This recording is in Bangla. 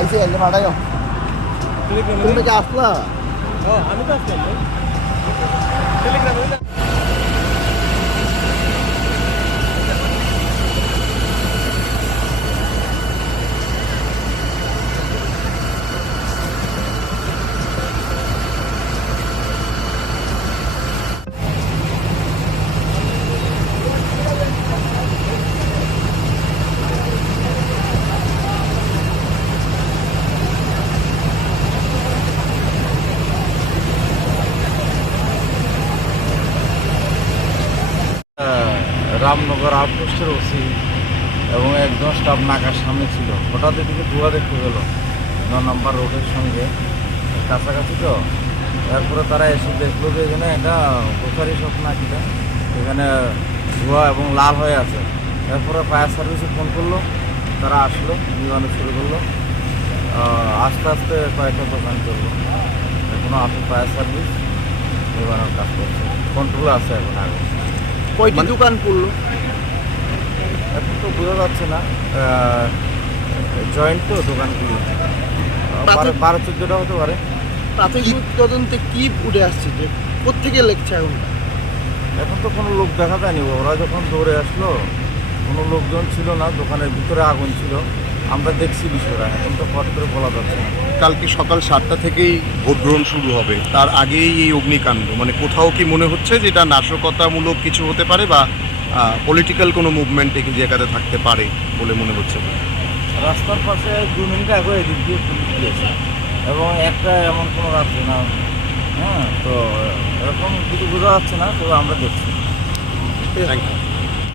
Aise elle madaya. তুমি কি আসলা? আমি তো আসলাম। টেলিগ্রামে রামনগর আউটপোস্টের ওসি এবং একজন স্টাফ নাকার সামনে ছিল। হঠাৎ এদিকে ধোঁয়া দেখতে গেল ৯ নম্বর রোডের সঙ্গে কাছাকাছি। তো তারপরে তারা এসে দেখলো যে এখানে একটা গোসারি শপ না কিটা, এখানে ধোঁয়া এবং লাল হয়ে আছে। তারপরে ফায়ার সার্ভিসে ফোন করলো, তারা আসলো, নিবানো শুরু করলো। আস্তে আস্তে কয়েকটা দোকান চললো। এখনও আছে ফায়ার সার্ভিস, নিবানোর কাজ করছে, কন্ট্রোল আছে এখন। আগে কয়টি দোকান পড়লো? এখন তো বোঝা যাচ্ছে না, জয়েন্ট তো দোকানগুলি 12-14টা হতে পারে। প্রাথমিক তদন্তে কি উঠে আসছে যে কোত্থেকে লেগছে এখন? এখন তো কোনো লোক দেখা যায়নি। ওরা যখন দৌড়ে আসলো কোনো লোকজন ছিল না, দোকানের ভিতরে আগুন ছিল, আমরা দেখছি বিষয়টা। এখন তো ফট করে বলা যাচ্ছে না। কালকে সকাল 7টা থেকেই ভোট গ্রহণ শুরু হবে, তার আগেই এই অগ্নিকাণ্ড। মানে কোথাও কি মনে হচ্ছে যে এটা নাশকতামূলক কিছু হতে পারে বা পলিটিক্যাল কোনো মুভমেন্ট এই জায়গাতে থাকতে পারে বলে মনে হচ্ছে? রাস্তার পাশে 2 মিনিট আগে এদিক দিয়ে পুলিশ দিয়েছে এবং একটা এমন কোনো রাস্তা না। তো এরকম কিছু বোঝা যাচ্ছে না, তো আমরা দেখছি। Thank you.